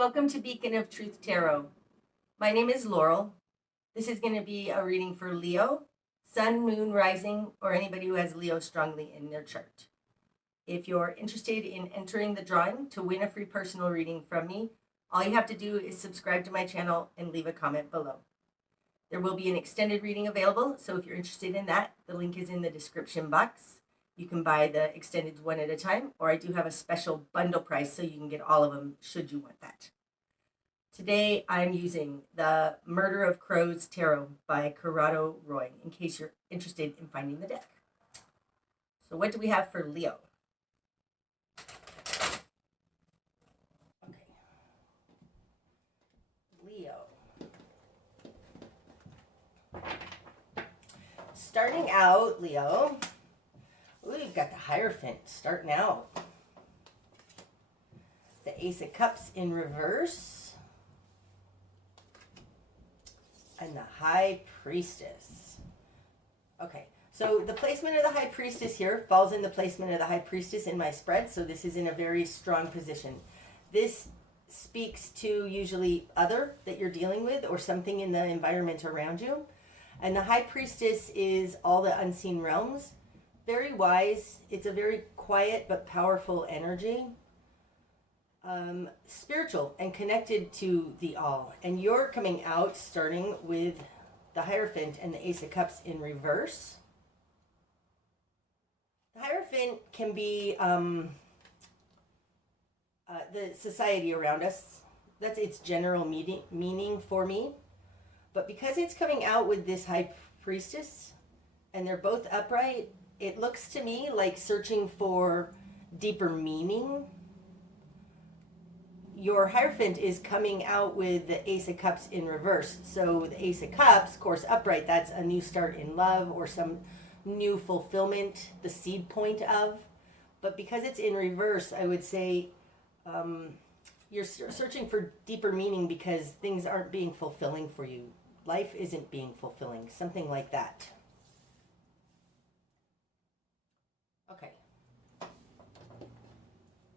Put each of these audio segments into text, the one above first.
Welcome to Beacon of Truth Tarot. My name is Laurel. This is going to be a reading for Leo, Sun, Moon, Rising, or anybody who has Leo strongly in their chart. If you're interested in entering the drawing to win a free personal reading from me, all you have to do is subscribe to my channel and leave a comment below. There will be an extended reading available, so if you're interested in that, the link is in the description box. You can buy the extended one at a time, or I do have a special bundle price so you can get all of them should you want that. Today I'm using the Murder of Crows Tarot by Corrado Roi, in case you're interested in finding the deck. So what do we have for Leo? Okay. Leo. Starting out, Leo. Ooh, you've got the Hierophant starting out. The Ace of Cups in reverse. And the High Priestess. Okay, so the placement of the High Priestess here falls in the placement of the High Priestess in my spread, so this is in a very strong position. This speaks to usually other that you're dealing with or something in the environment around you. And the High Priestess is all the unseen realms. Very wise. It's a very quiet but powerful energy. Spiritual and connected to the all. And you're coming out starting with the Hierophant and the Ace of Cups in reverse. The Hierophant can be the society around us. That's its general meaning for me. But because it's coming out with this High Priestess and they're both upright, it looks to me like searching for deeper meaning. Your Hierophant is coming out with the Ace of Cups in reverse. So the Ace of Cups, of course, upright, that's a new start in love or some new fulfillment, the seed point of. But because it's in reverse, I would say you're searching for deeper meaning because things aren't being fulfilling for you. Life isn't being fulfilling, something like that. Okay.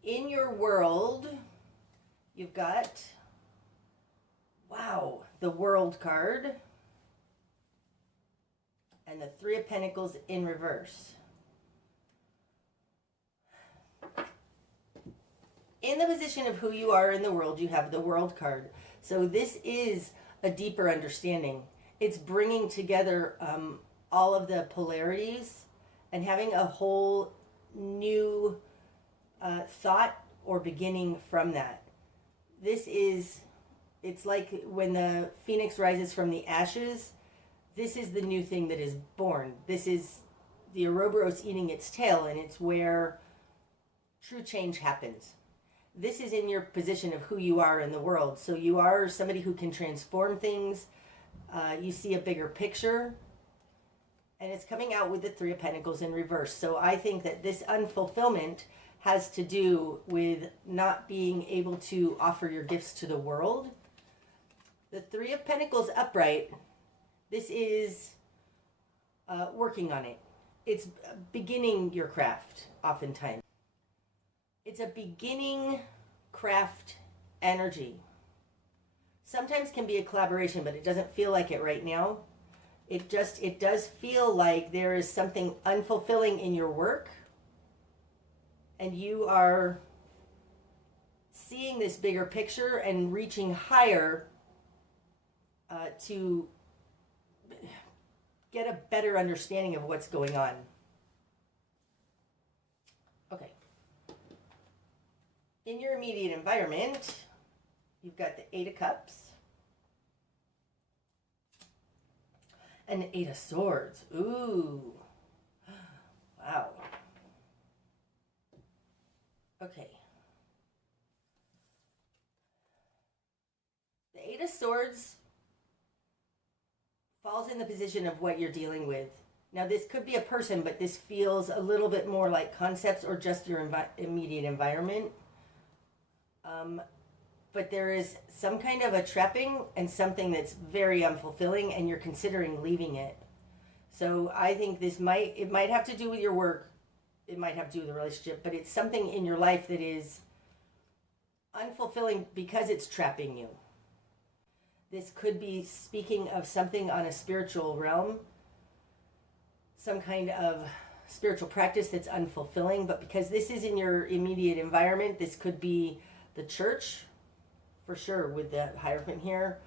In your world, you've got, wow, the World card and the Three of Pentacles in reverse. In the position of who you are in the world, you have the World card. So this is a deeper understanding. It's bringing together all of the polarities and having a whole new thought or beginning from that. This is, it's like when the phoenix rises from the ashes, this is the new thing that is born. This is the Ouroboros eating its tail, and it's where true change happens. This is in your position of who you are in the world. So you are somebody who can transform things. You see a bigger picture. And it's coming out with the Three of Pentacles in reverse. So I think that this unfulfillment has to do with not being able to offer your gifts to the world. The Three of Pentacles upright, this is working on it. It's beginning your craft, oftentimes. It's a beginning craft energy. Sometimes can be a collaboration, but it doesn't feel like it right now. It does feel like there is something unfulfilling in your work, and you are seeing this bigger picture and reaching higher to get a better understanding of what's going on. Okay. In your immediate environment, you've got the Eight of Cups and the Eight of Swords. Ooh. Wow. Okay. The Eight of Swords falls in the position of what you're dealing with. Now, this could be a person, but this feels a little bit more like concepts or just your immediate environment. But there is some kind of a trapping and something that's very unfulfilling, and you're considering leaving it. So I think it might have to do with your work. It might have to do with the relationship, but it's something in your life that is unfulfilling because it's trapping you. This could be speaking of something on a spiritual realm, some kind of spiritual practice that's unfulfilling, but because this is in your immediate environment, this could be the church, for sure, with the Hierophant here.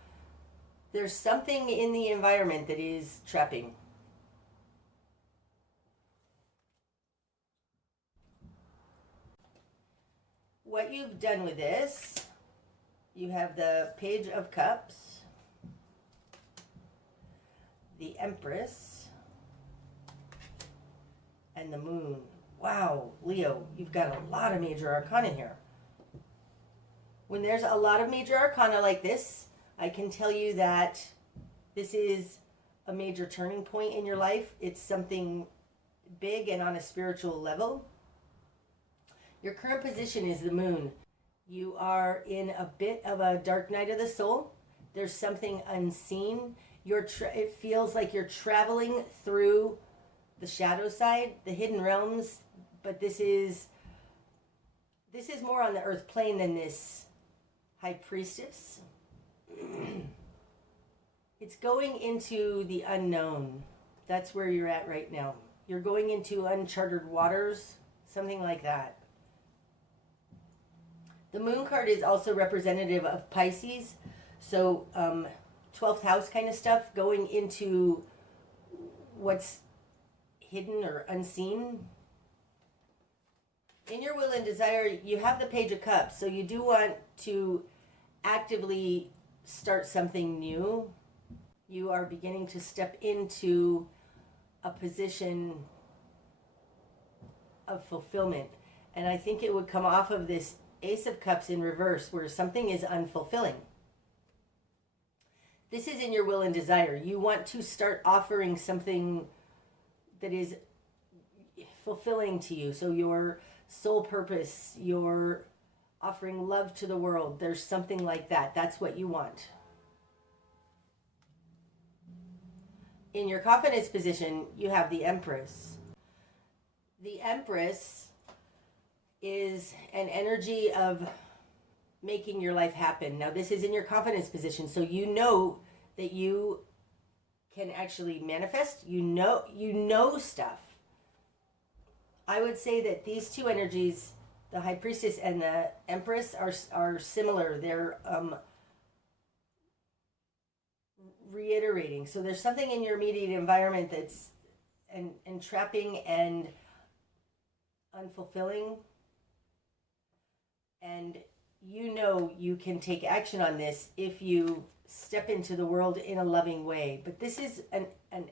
There's something in the environment that is trapping. What you've done with this, you have the Page of Cups, the Empress, and the Moon. Wow, Leo, you've got a lot of major arcana here. When there's a lot of major arcana like this, I can tell you that this is a major turning point in your life. It's something big and on a spiritual level. Your current position is the Moon. You are in a bit of a dark night of the soul. There's something unseen. It feels like you're traveling through the shadow side, the hidden realms, but this is more on the earth plane than this High Priestess. It's going into the unknown. That's where you're at right now. You're going into uncharted waters, something like that. The Moon card is also representative of Pisces, so 12th house kind of stuff, going into what's hidden or unseen. In your will and desire, you have the Page of Cups, so you do want to actively start something new. You are beginning to step into a position of fulfillment. And I think it would come off of this Ace of Cups in reverse, where something is unfulfilling. This is in your will and desire. You want to start offering something that is fulfilling to you. So your soul purpose, your offering love to the world, there's something like that. That's what you want. In your confidence position, you have the Empress. The Empress is an energy of making your life happen. Now, this is in your confidence position, so you know that you can actually manifest. You know stuff. I would say that these two energies, the High Priestess and the Empress, are similar. They're reiterating. So there's something in your immediate environment that's entrapping and unfulfilling. And you know you can take action on this if you step into the world in a loving way. But this is an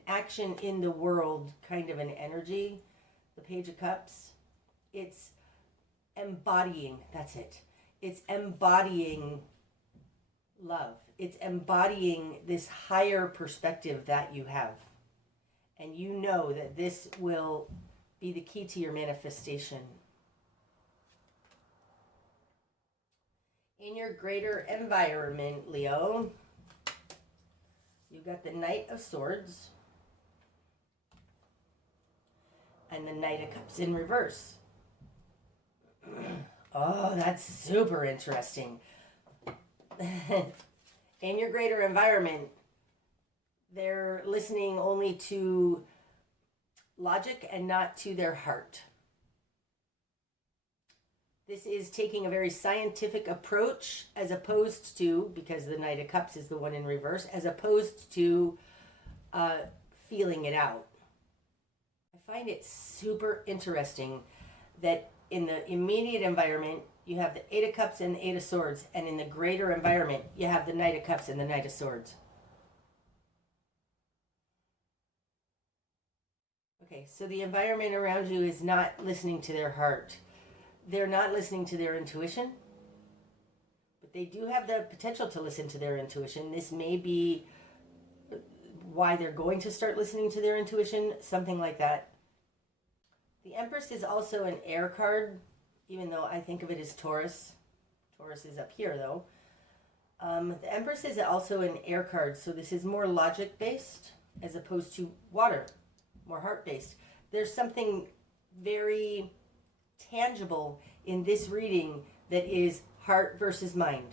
action in the world kind of an energy. The Page of Cups. It's embodying, that's it. It's embodying love. It's embodying this higher perspective that you have. And you know that this will be the key to your manifestation. In your greater environment, Leo, you've got the Knight of Swords and the Knight of Cups in reverse. Oh, that's super interesting. In your greater environment, they're listening only to logic and not to their heart. This is taking a very scientific approach as opposed to, because the Knight of Cups is the one in reverse, as opposed to feeling it out. I find it super interesting that in the immediate environment, you have the Eight of Cups and the Eight of Swords, and in the greater environment, you have the Knight of Cups and the Knight of Swords. Okay, so the environment around you is not listening to their heart. They're not listening to their intuition, but they do have the potential to listen to their intuition. This may be why they're going to start listening to their intuition, something like that. The Empress is also an air card, even though I think of it as Taurus. Taurus is up here, though. The Empress is also an air card, so this is more logic-based as opposed to water, more heart-based. There's something very tangible in this reading that is heart versus mind.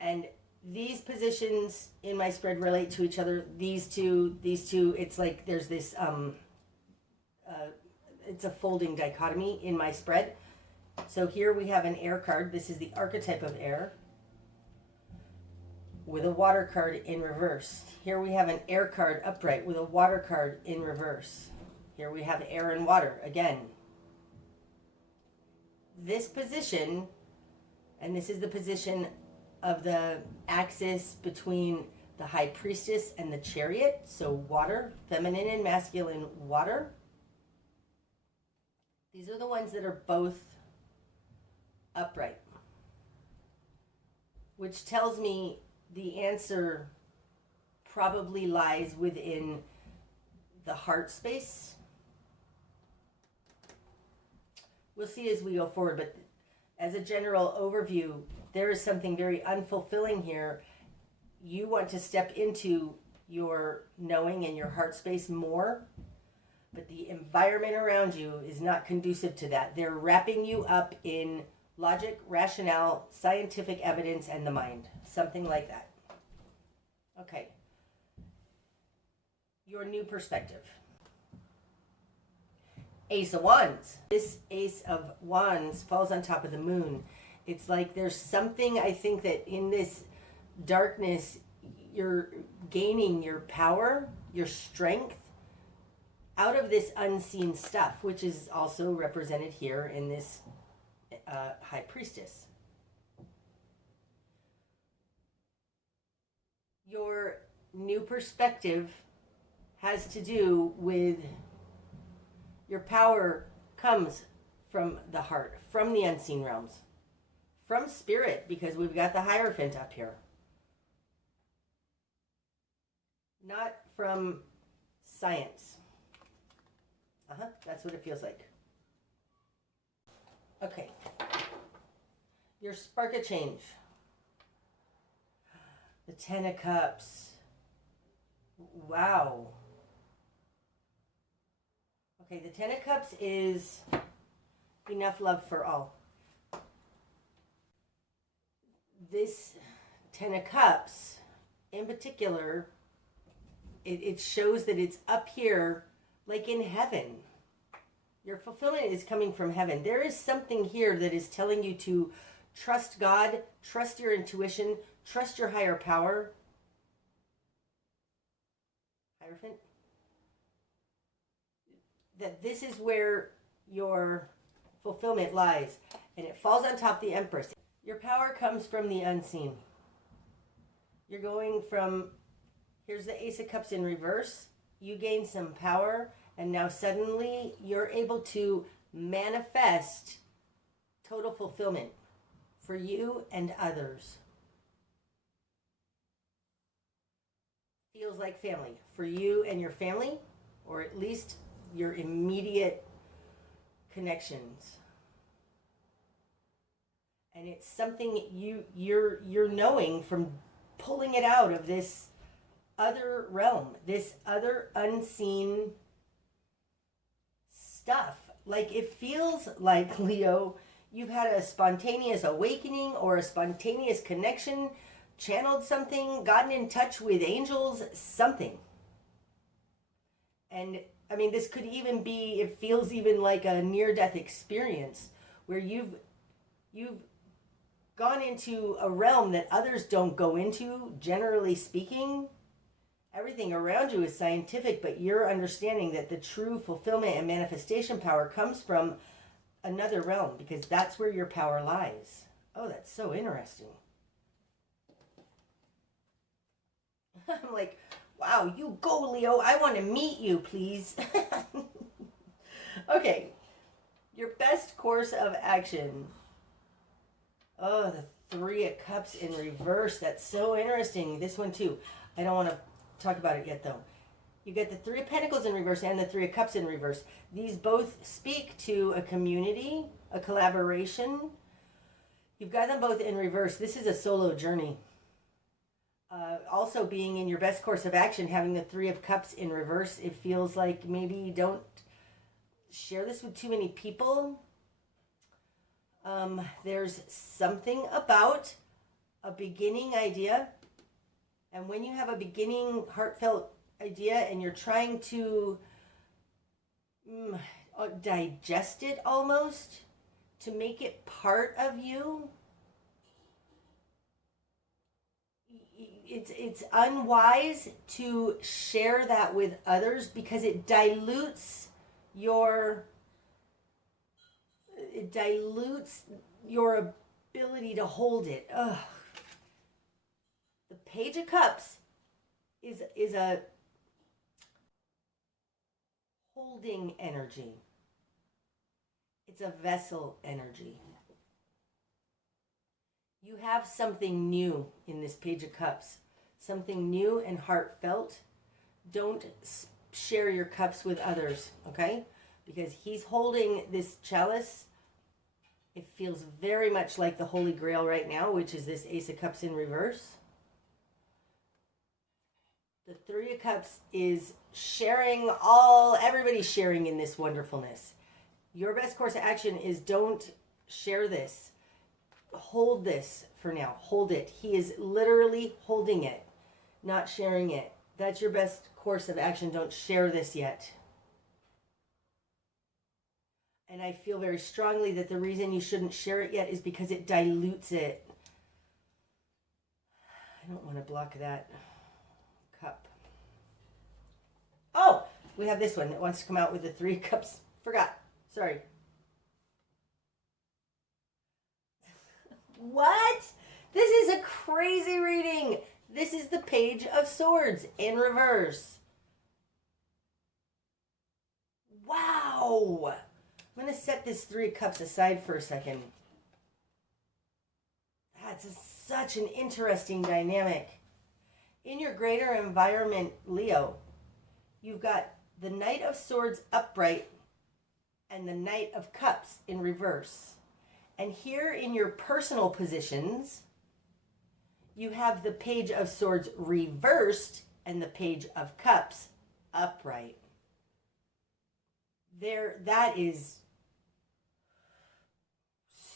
And these positions in my spread relate to each other. These two, it's like there's this, it's a folding dichotomy in my spread. So here we have an air card. This is the archetype of air, with a water card in reverse. Here we have an air card upright with a water card in reverse. Here we have air and water again. This position, and this is the position of the axis between the High Priestess and the Chariot. So water, feminine and masculine water. These are the ones that are both upright, which tells me the answer probably lies within the heart space. We'll see as we go forward, but as a general overview, there is something very unfulfilling here. You want to step into your knowing and your heart space more, but the environment around you is not conducive to that. They're wrapping you up in logic, rationale, scientific evidence, and the mind. Something like that. Okay. Your new perspective. Ace of Wands. This Ace of Wands falls on top of the moon. It's like there's something, I think, that in this darkness, you're gaining your power, your strength, out of this unseen stuff, which is also represented here in this High Priestess. Your new perspective has to do with your power comes from the heart, from the unseen realms, from spirit, because we've got the Hierophant up here. Not from science. That's what it feels like. Okay. Your spark of change. The Ten of Cups. Wow. Okay, the Ten of Cups is enough love for all. This Ten of Cups, in particular, it shows that it's up here, like in heaven. Your fulfillment is coming from heaven. There is something here that is telling you to trust God, trust your intuition, trust your higher power. Hierophant. That this is where your fulfillment lies. And it falls on top of the Empress. Your power comes from the unseen. You're going from, here's the Ace of Cups in reverse. You gain some power, and now suddenly you're able to manifest total fulfillment for you and others. Feels like family for you and your family, or at least your immediate connections. And it's something you're knowing from pulling it out of this other realm, this other unseen stuff. Like, it feels like, Leo, you've had a spontaneous awakening or a spontaneous connection, channeled something, gotten in touch with angels, something. And I mean, this could even be, it feels even like a near-death experience where you've gone into a realm that others don't go into, generally speaking. Everything around you is scientific, but you're understanding that the true fulfillment and manifestation power comes from another realm, because that's where your power lies. Oh, that's so interesting. I'm like, wow, you go, Leo. I want to meet you, please. Okay. Your best course of action. Oh, the Three of Cups in reverse. That's so interesting. This one, too. I don't want to talk about it yet, though. You get the Three of Pentacles in reverse and the Three of Cups in reverse. These both speak to a community, a collaboration. You've got them both in reverse. This is a solo journey. Also, being in your best course of action, having the Three of Cups in reverse, it feels like maybe you don't share this with too many people. There's something about a beginning idea. And when you have a beginning heartfelt idea and you're trying to digest it almost, to make it part of you, it's unwise to share that with others because it dilutes your ability to hold it. Ugh. The Page of Cups is a holding energy. It's a vessel energy. You have something new in this Page of Cups, something new and heartfelt. Don't share your cups with others, okay? Because he's holding this chalice. It feels very much like the Holy Grail right now, which is this Ace of Cups in reverse. The Three of Cups is sharing, everybody's sharing in this wonderfulness. Your best course of action is don't share this. Hold this for now. Hold it. He is literally holding it, not sharing it. That's your best course of action. Don't share this yet. And I feel very strongly that the reason you shouldn't share it yet is because it dilutes it. I don't want to block that cup. Oh, we have this one that wants to come out with the Three Cups. Forgot. Sorry. What? This is a crazy reading. This is the Page of Swords in reverse. Wow. I'm going to set this Three of Cups aside for a second. That's such an interesting dynamic. In your greater environment, Leo, you've got the Knight of Swords upright and the Knight of Cups in reverse. And here in your personal positions, you have the Page of Swords reversed and the Page of Cups upright. That is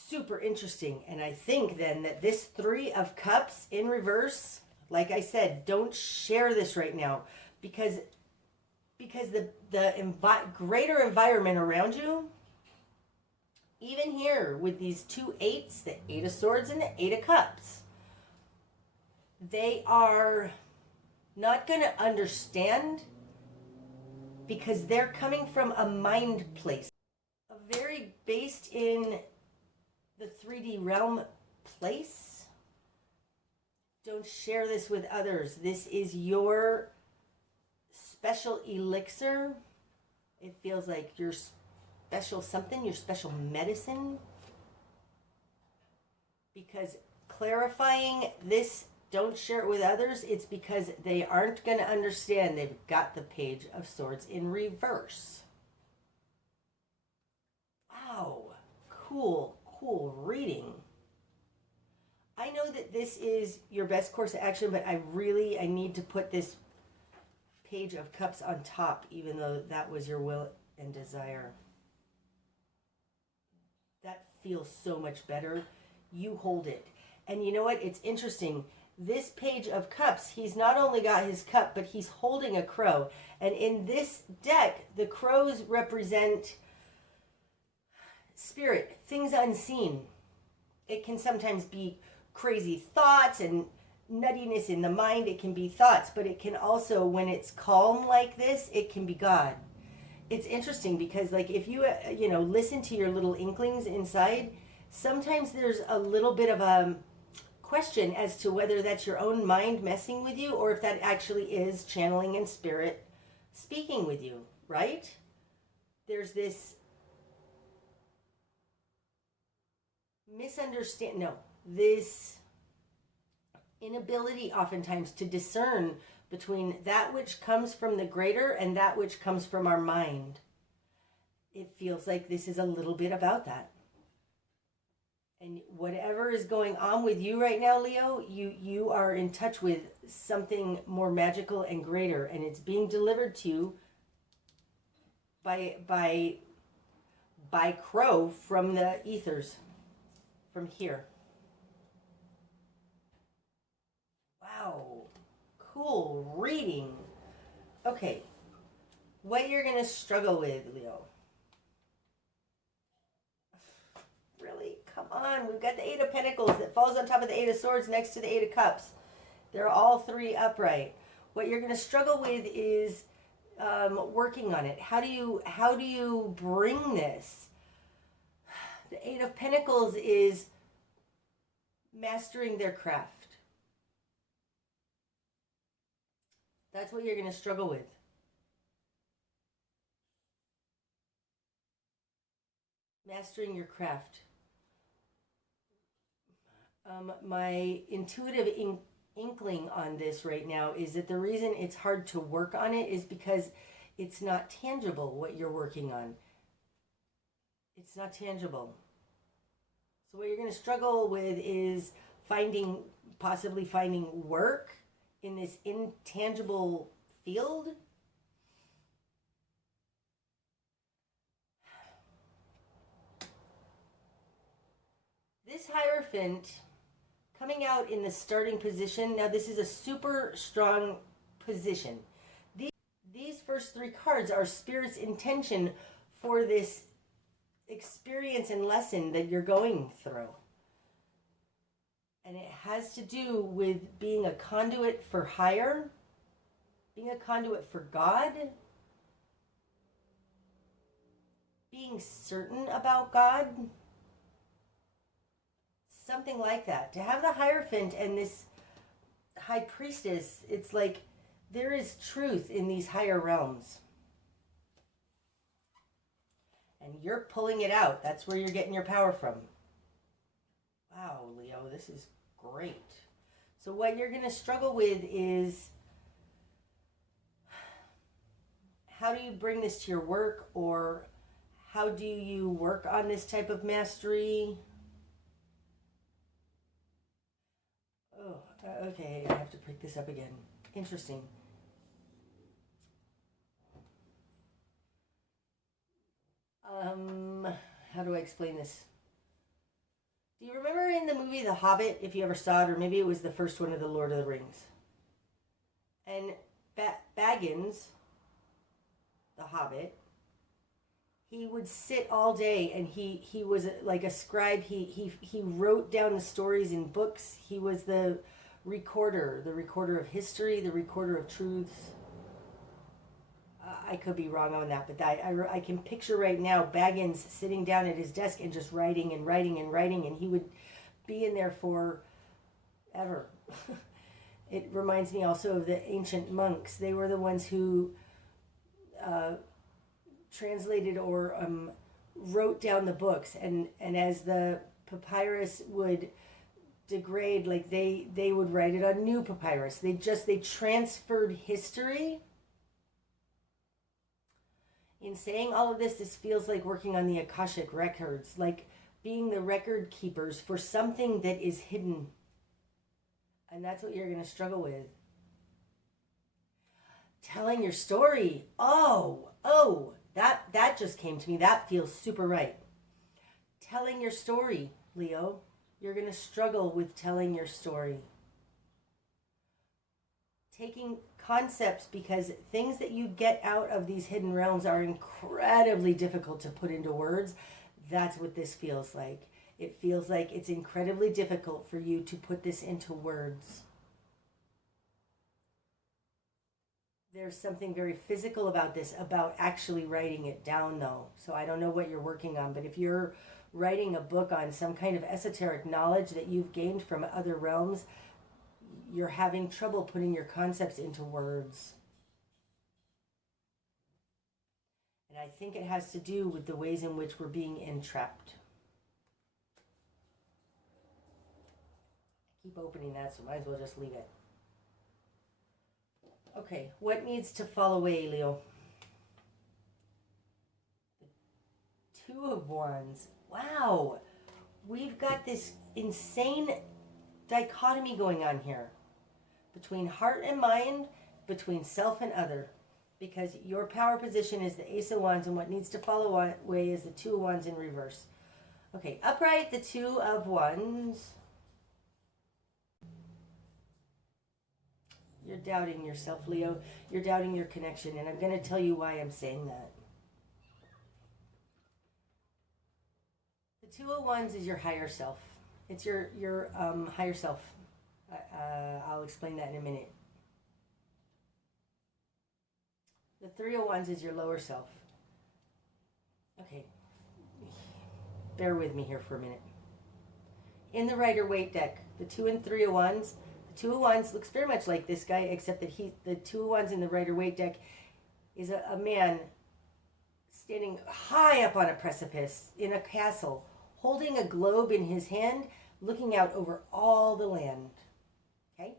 super interesting. And I think then that this Three of Cups in reverse, like I said, don't share this right now because the greater environment around you, even here with these two eights, the Eight of Swords and the Eight of Cups, they are not going to understand because they're coming from a mind place, a very based in the 3D realm place. Don't share this with others. This is your special elixir. It feels like your special something, your special medicine. Because clarifying this, don't share it with others, it's because they aren't going to understand. They've got the Page of Swords in reverse. Wow. Cool reading. I know that this is your best course of action, but I need to put this Page of Cups on top, even though that was your will and desire. That feels so much better. You hold it. And you know what? It's interesting. This Page of Cups, he's not only got his cup, but he's holding a crow. And in this deck, the crows represent spirit, things unseen. It can sometimes be crazy thoughts and nuttiness in the mind. It can be thoughts, but it can also, when it's calm like this, it can be God. It's interesting because, like, if you listen to your little inklings inside, sometimes there's a little bit of a question as to whether that's your own mind messing with you or if that actually is channeling and spirit speaking with you, right? There's this this inability oftentimes to discern between that which comes from the greater and that which comes from our mind. It feels like this is a little bit about that. And whatever is going on with you right now, Leo, you are in touch with something more magical and greater, and it's being delivered to you by crow from the ethers. from here. Wow, cool reading. Okay, what you're going to struggle with, Leo. Really? Come on, we've got the Eight of Pentacles that falls on top of the Eight of Swords next to the Eight of Cups. They're all three upright. What you're going to struggle with is working on it. How do you bring this? The Eight of Pentacles is mastering their craft. That's what you're going to struggle with. Mastering your craft. My intuitive inkling on this right now is that the reason it's hard to work on it is because it's not tangible what you're working on. It's not tangible. So what you're going to struggle with is possibly finding work in this intangible field. This Hierophant coming out in the starting position. Now this is a super strong position. These first three cards are Spirit's intention for this experience and lesson that you're going through. And it has to do with being a conduit for higher, being a conduit for God, being certain about God. Something like that. To have the Hierophant and this High Priestess, it's like there is truth in these higher realms. And you're pulling it out. That's where you're getting your power from. Wow, Leo, this is great. So what you're going to struggle with is how do you bring this to your work, or how do you work on this type of mastery? Oh, okay, I have to pick this up again. Interesting. How do I explain this? Do you remember in the movie The Hobbit, if you ever saw it, or maybe it was the first one of the Lord of the Rings? And Baggins, the Hobbit, he would sit all day, and he was like a scribe. He wrote down the stories in books. He was the recorder of history, the recorder of truths. I could be wrong on that, but I can picture right now Baggins sitting down at his desk and just writing and writing and writing, and he would be in there for ever. It reminds me also of the ancient monks. They were the ones who translated or wrote down the books, and as the papyrus would degrade, like they would write it on new papyrus. They transferred history. In saying all of this, this feels like working on the Akashic records, like being the record keepers for something that is hidden. And that's what you're going to struggle with. Telling your story. Oh, that just came to me. That feels super right. Telling your story, Leo. You're going to struggle with telling your story. Taking concepts, because things that you get out of these hidden realms are incredibly difficult to put into words. That's what this feels like. It feels like it's incredibly difficult for you to put this into words. There's something very physical about this, about actually writing it down though. So I don't know what you're working on, but if you're writing a book on some kind of esoteric knowledge that you've gained from other realms, you're having trouble putting your concepts into words. And I think it has to do with the ways in which we're being entrapped. I keep opening that, so might as well just leave it. Okay, what needs to fall away, Leo? The Two of Wands. Wow. We've got this insane dichotomy going on here. Between heart and mind, between self and other. Because your power position is the Ace of Wands, and what needs to fall away is the Two of Wands in reverse. Okay, upright, the Two of Wands. You're doubting yourself, Leo. You're doubting your connection, and I'm going to tell you why I'm saying that. The Two of Wands is your higher self. It's your higher self. I'll explain that in a minute. The Three of Wands is your lower self. Okay, bear with me here for a minute. In the Rider-Waite deck, the 2 and 3 of Wands, the 2 of Wands looks very much like this guy, except that the 2 of Wands in the Rider-Waite deck is a man standing high up on a precipice in a castle, holding a globe in his hand, looking out over all the land. Okay?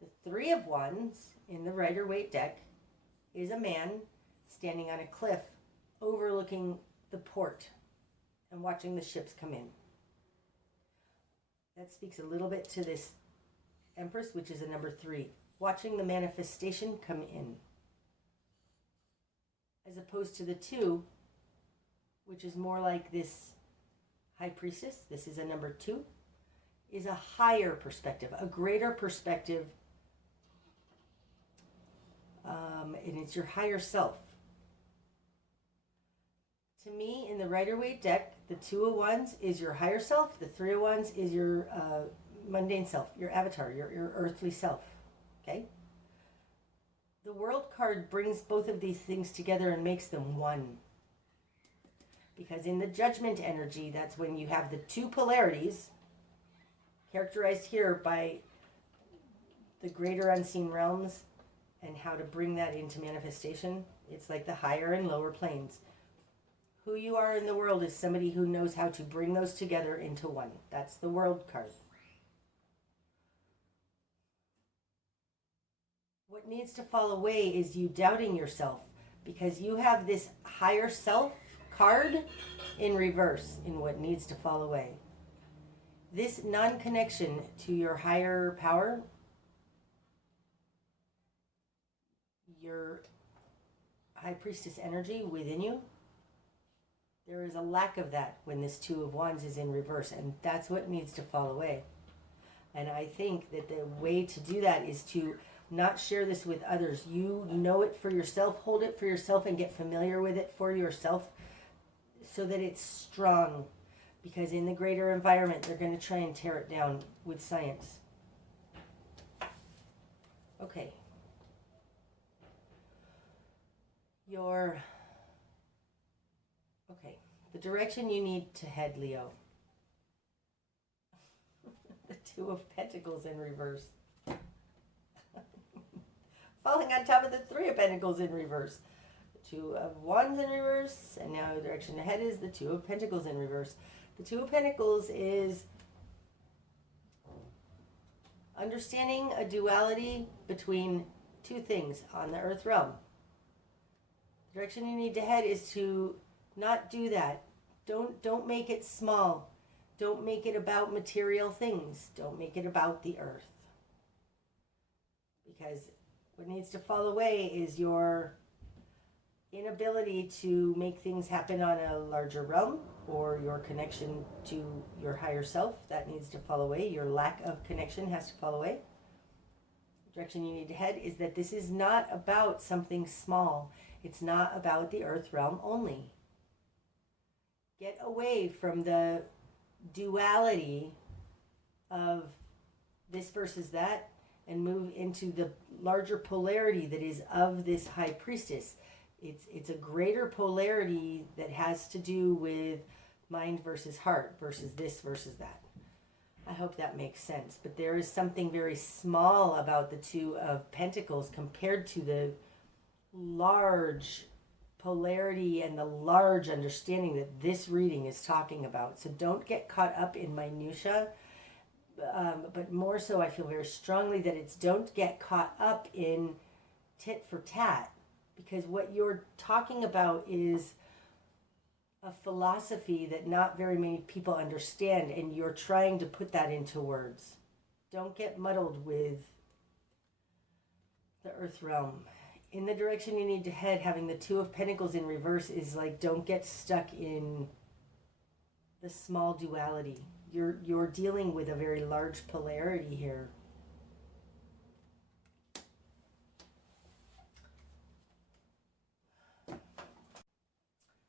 The 3 of Wands in the Rider-Waite deck is a man standing on a cliff overlooking the port and watching the ships come in. That speaks a little bit to this Empress, which is a number 3, watching the manifestation come in. As opposed to the 2, which is more like this High Priestess, this is a number 2, is a higher perspective, a greater perspective, and it's your higher self. To me, in the Rider-Waite deck, the 2 of Wands is your higher self, the 3 of Wands is your mundane self, your avatar, your earthly self, okay? The World card brings both of these things together and makes them one. Because in the Judgment energy, that's when you have the 2 polarities, characterized here by the greater unseen realms and how to bring that into manifestation. It's like the higher and lower planes. Who you are in the world is somebody who knows how to bring those together into one. That's the World card. What needs to fall away is you doubting yourself, because you have this higher self card in reverse in what needs to fall away. This non-connection to your higher power, your High Priestess energy within you, there is a lack of that when this 2 of Wands is in reverse, and that's what needs to fall away. And I think that the way to do that is to not share this with others. You know it for yourself, hold it for yourself, and get familiar with it for yourself so that it's strong. Because in the greater environment, they're going to try and tear it down with science. Okay. Okay, the direction you need to head, Leo. The 2 of Pentacles in reverse. Falling on top of the 3 of Pentacles in reverse. The 2 of Wands in reverse, and now the direction ahead is the 2 of Pentacles in reverse. The 2 of Pentacles is understanding a duality between 2 things on the earth realm. The direction you need to head is to not do that. Don't make it small. Don't make it about material things. Don't make it about the earth. Because what needs to fall away is your inability to make things happen on a larger realm, or your connection to your higher self. That needs to fall away. Your lack of connection has to fall away. The direction you need to head is that this is not about something small. It's not about the earth realm only. Get away from the duality of this versus that and move into the larger polarity that is of this High Priestess. It's a greater polarity that has to do with mind versus heart versus this versus that. I hope that makes sense. But there is something very small about the 2 of Pentacles compared to the large polarity and the large understanding that this reading is talking about. So don't get caught up in minutia. But more so, I feel very strongly that it's don't get caught up in tit for tat. Because what you're talking about is a philosophy that not very many people understand, and you're trying to put that into words. Don't get muddled with the earth realm. In the direction you need to head, having the 2 of Pentacles in reverse is like, don't get stuck in the small duality. You're dealing with a very large polarity here.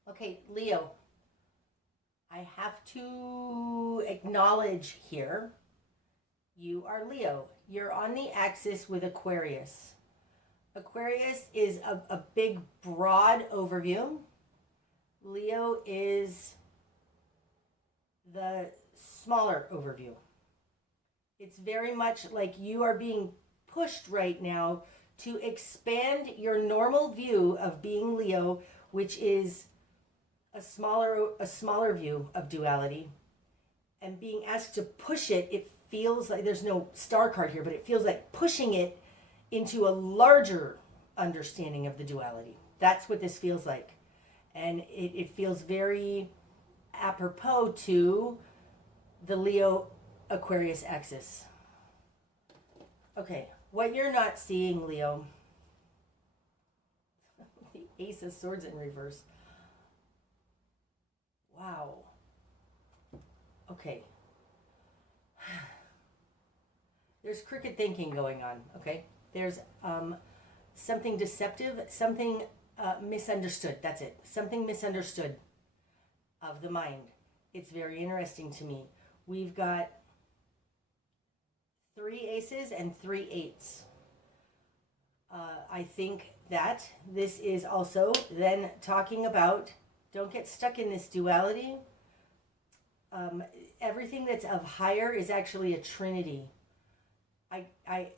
Okay, Leo, I have to acknowledge here, you are Leo. You're on the axis with Aquarius. Aquarius is a big, broad overview. Leo is the smaller overview. It's very much like you are being pushed right now to expand your normal view of being Leo, which is a smaller view of duality, and being asked to push it. It feels like, there's no star card here, but it feels like pushing it into a larger understanding of the duality. That's what this feels like. And it feels very apropos to the Leo Aquarius axis. Okay, what you're not seeing, Leo, the Ace of Swords in reverse. Wow. Okay. There's crooked thinking going on, okay? There's something deceptive, something misunderstood. That's it. Something misunderstood of the mind. It's very interesting to me. We've got 3 aces and 3 eights. I think that this is also then talking about, don't get stuck in this duality. Everything that's of higher is actually a trinity. I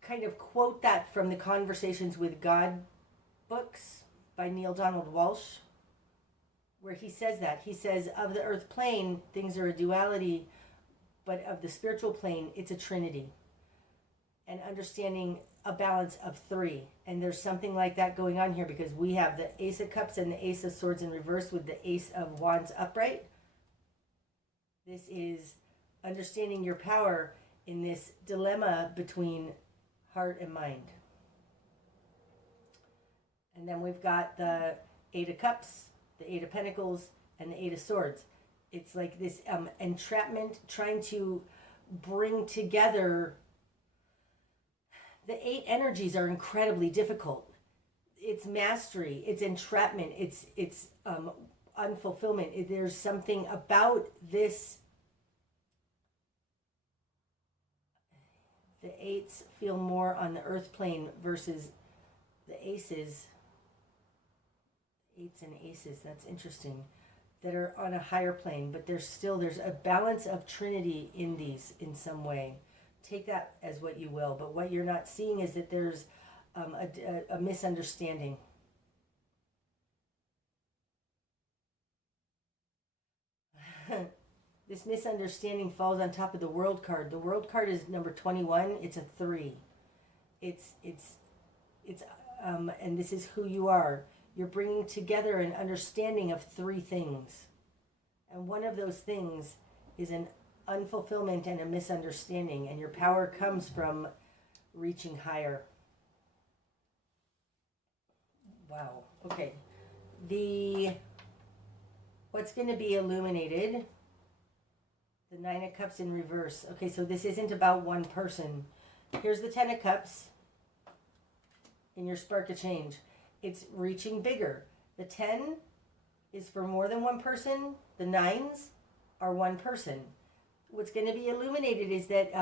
kind of quote that from the Conversations with God books by Neil Donald Walsh, where he says that. He says, of the earth plane, things are a duality, but of the spiritual plane, it's a trinity. And understanding a balance of 3. And there's something like that going on here, because we have the Ace of Cups and the Ace of Swords in reverse with the Ace of Wands upright. This is understanding your power in this dilemma between heart and mind. And then we've got the 8 of Cups, the 8 of Pentacles, and the 8 of Swords. It's like this entrapment, trying to bring together. The 8 energies are incredibly difficult. It's mastery, it's entrapment, it's unfulfillment. There's something about this. The 8s feel more on the earth plane versus the aces. 8s and aces, that's interesting, that are on a higher plane, but there's a balance of trinity in these in some way. Take that as what you will, but what you're not seeing is that there's a misunderstanding. This misunderstanding falls on top of the World card. The World card is number 21. It's a 3. And this is who you are. You're bringing together an understanding of 3 things. And one of those things is an unfulfillment and a misunderstanding. And your power comes from reaching higher. Wow. Okay. What's going to be illuminated? The 9 of Cups in reverse. Okay, so this isn't about one person. Here's the 10 of Cups in your spark of change. It's reaching bigger. The 10 is for more than one person. The 9s are one person. What's going to be illuminated is that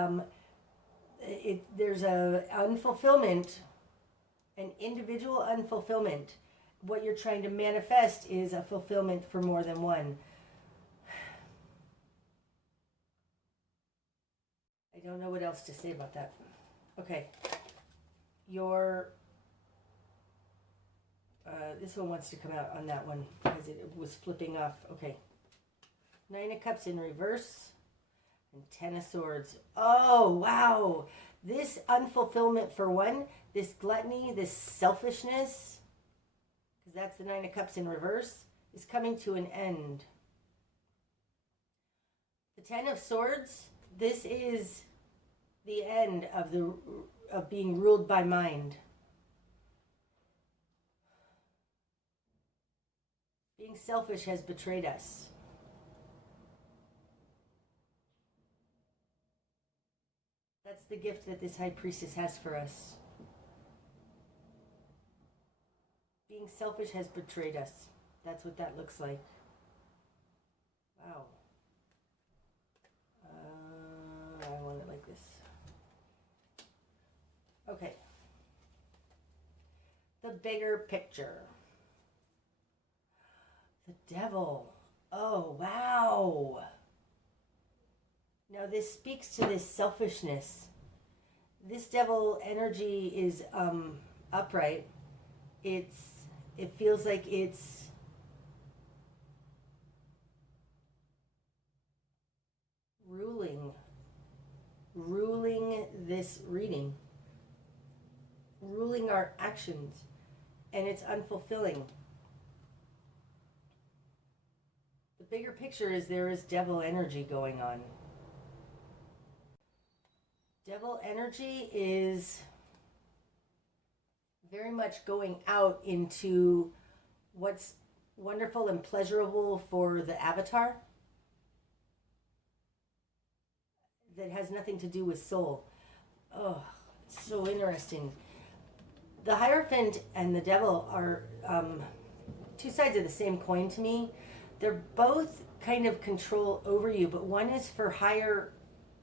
there's a unfulfillment, an individual unfulfillment. What you're trying to manifest is a fulfillment for more than one. I don't know what else to say about that. Okay. This one wants to come out on that one because it was flipping off. Okay. 9 of Cups in reverse and 10 of Swords. Oh, wow. This unfulfillment for one, this gluttony, this selfishness, because that's the 9 of Cups in reverse, is coming to an end. The 10 of Swords, this is the end of being ruled by mind. Being selfish has betrayed us. That's the gift that this high priestess has for us. Being selfish has betrayed us. That's what that looks like. Wow. I want it like this. Okay. The bigger picture. The devil. Oh, wow. Now this speaks to this selfishness. This devil energy is upright. It feels like it's ruling this reading, ruling our actions, and it's unfulfilling. The bigger picture is there is devil energy going on. Devil energy is very much going out into what's wonderful and pleasurable for the avatar that has nothing to do with soul. Oh, it's so interesting. The Hierophant and the devil are two sides of the same coin to me. They're both kind of control over you, but one is for higher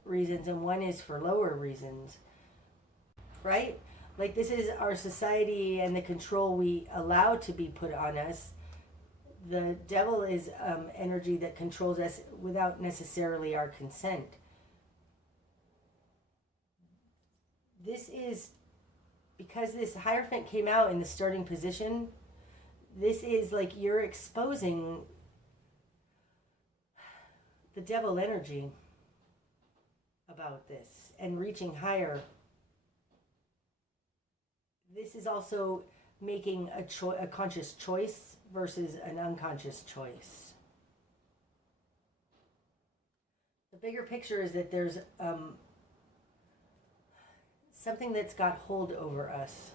reasons and one is for lower reasons, right? Like this is our society and the control we allow to be put on us. The devil is energy that controls us without necessarily our consent. This is because this Hierophant came out in the starting position. This is like you're exposing the devil energy about this and reaching higher. This is also making a conscious choice versus an unconscious choice. The bigger picture is that there's something that's got hold over us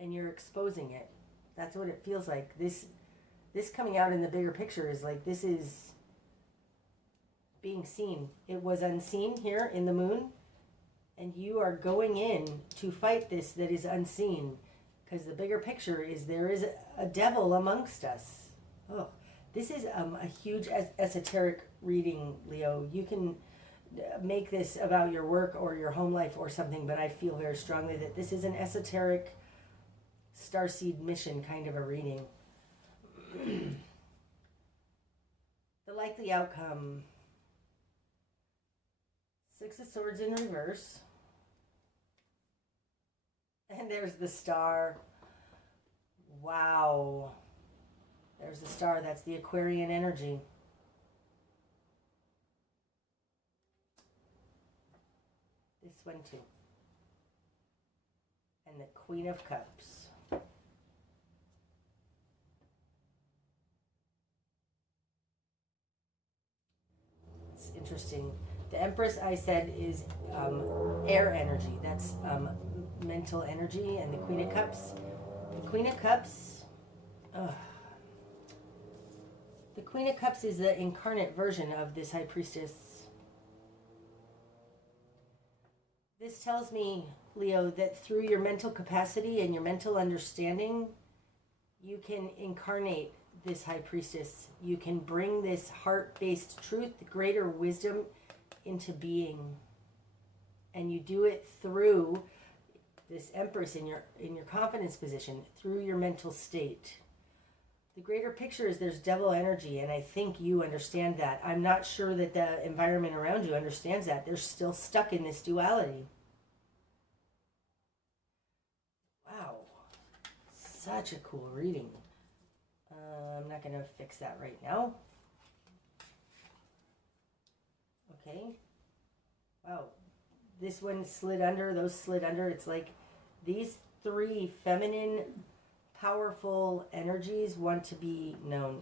and you're exposing it. That's what it feels like. This coming out in the bigger picture is like this is being seen. It was unseen here in the moon, and you are going in to fight this that is unseen, because the bigger picture is there is a devil amongst us. Oh, this is a huge esoteric reading, Leo. You can make this about your work or your home life or something, but I feel very strongly that this is an esoteric starseed mission kind of a reading. The likely outcome. 6 of Swords in reverse. And there's the star. Wow. There's the star. That's the Aquarian energy. This one too. And the Queen of Cups. It's interesting. The Empress, I said, is air energy. That's mental energy. And the Queen of Cups. The Queen of Cups. The Queen of Cups is the incarnate version of this High Priestess. This tells me, Leo, that through your mental capacity and your mental understanding, you can incarnate this High Priestess. You can bring this heart-based truth, greater wisdom, into being. And you do it through this Empress in your confidence position, through your mental state. The greater picture is there's devil energy, and I think you understand that. I'm not sure that the environment around you understands that. They're still stuck in this duality. Wow. Such a cool reading. I'm not going to fix that right now. Okay. Wow. This one slid under, those slid under. It's like these three feminine, powerful energies want to be known.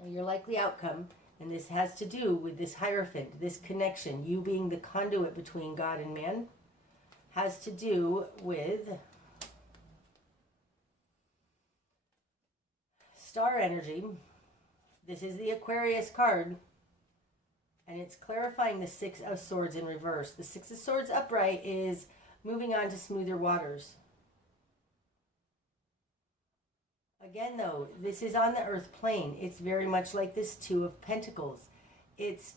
Now, your likely outcome, and this has to do with this Hierophant, this connection, you being the conduit between God and man, has to do with star energy. This is the Aquarius card. And it's clarifying the Six of Swords in reverse. The Six of Swords upright is moving on to smoother waters. Again, though, this is on the earth plane. It's very much like this Two of Pentacles. It's,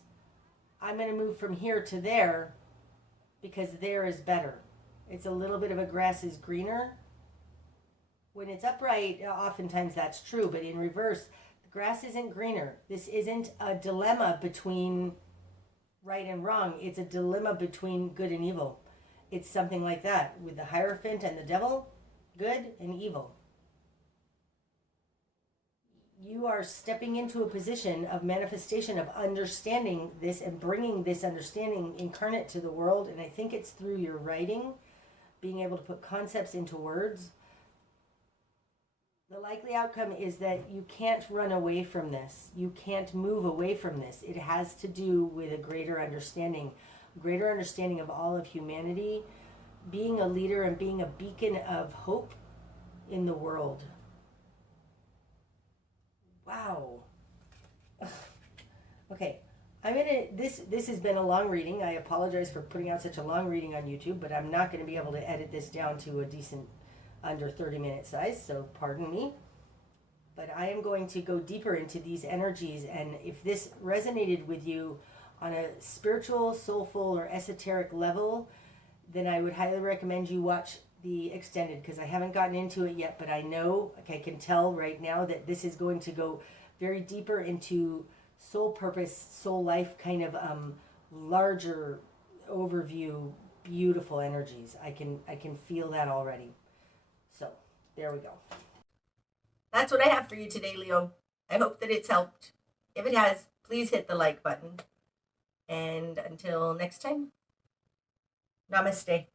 I'm going to move from here to there because there is better. It's a little bit of a grass is greener. When it's upright, oftentimes that's true, but in reverse, the grass isn't greener. This isn't a dilemma between right and wrong. It's a dilemma between good and evil. It's something like that with the Hierophant and the devil, good and evil. You are stepping into a position of manifestation, of understanding this and bringing this understanding incarnate to the world. And I think it's through your writing, being able to put concepts into words. The likely outcome is that you can't run away from this. You can't move away from this. It has to do with a greater understanding of all of humanity, being a leader and being a beacon of hope in the world. Wow. Okay, this has been a long reading. I apologize for putting out such a long reading on YouTube, but I'm not going to be able to edit this down to a decent under 30-minute size, so pardon me. But I am going to go deeper into these energies, and if this resonated with you on a spiritual, soulful, or esoteric level, then I would highly recommend you watch the extended, because I haven't gotten into it yet, but I know, I can tell right now that this is going to go very deeper into soul purpose, soul life, kind of larger overview, beautiful energies. I can feel that already. So there we go. That's what I have for you today, Leo. I hope that it's helped. If it has, please hit the like button. And until next time, namaste.